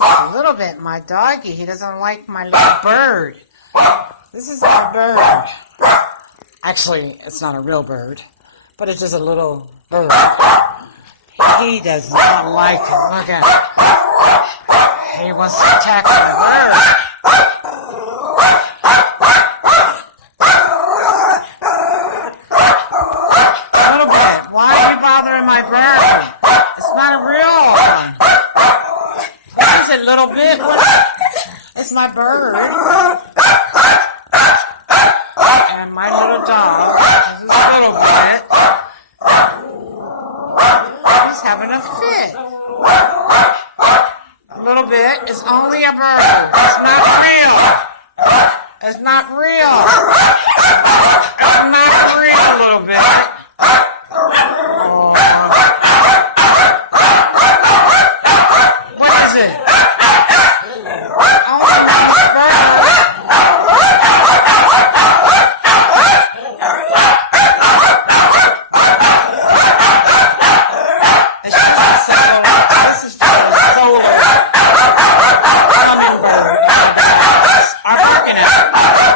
A little bit. My doggy, he doesn't like my little bird. This is our bird. Actually, it's not a real bird, but it's just a little bird. He does not like it. Look at it. He wants to attack the bird. A little bit. Why are you bothering my bird? It's not a real one. It's a little bit. It's my bird. And my little dog. This is a little bit. He's having a fit. A little bit. It's only a bird. It's not real. It's not real. It's not real a little bit. Oh. What is it? Only a bird. This is just a solar hummingbird. Are barking at it.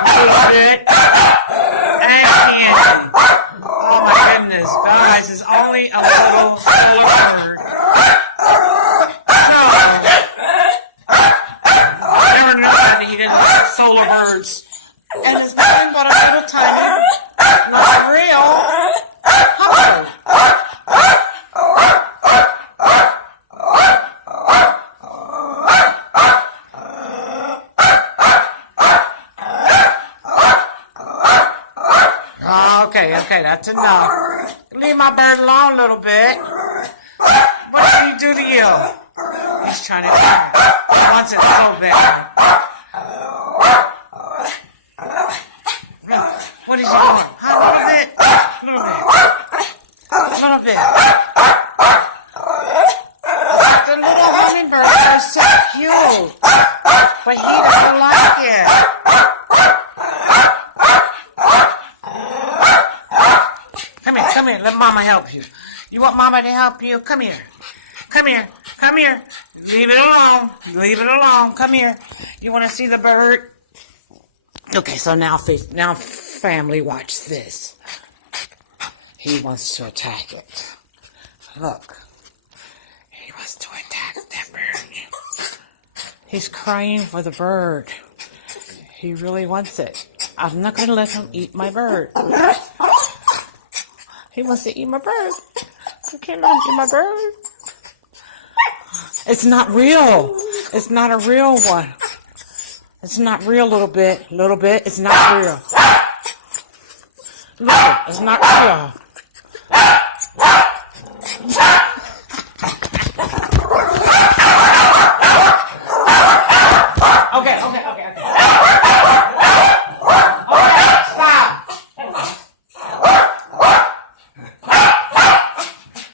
A little bit. And candy. Oh my goodness, guys, it's only a little solar bird. So, I never knew that he didn't like solar birds. And it's nothing but a little tiny, not real hummingbird. Okay, that's enough. Leave my bird alone a little bit. What did he do to you? He's trying to die. He wants it so bad. What is he doing? A little bit? A little bit. The little hummingbirds are so cute. But he doesn't like it. Come here, let Mama help you. You want Mama to help you? Come here. Come here. Come here. Leave it alone. Leave it alone. Come here. You want to see the bird? Okay, so now family, watch this. He wants to attack it. Look. He wants to attack that bird. He's crying for the bird. He really wants it. I'm not going to let him eat my bird. He wants to eat my bird. I can't let him eat my bird. It's not real. It's not a real one. It's not real, little bit. Little bit. It's not real. Look, it's not real.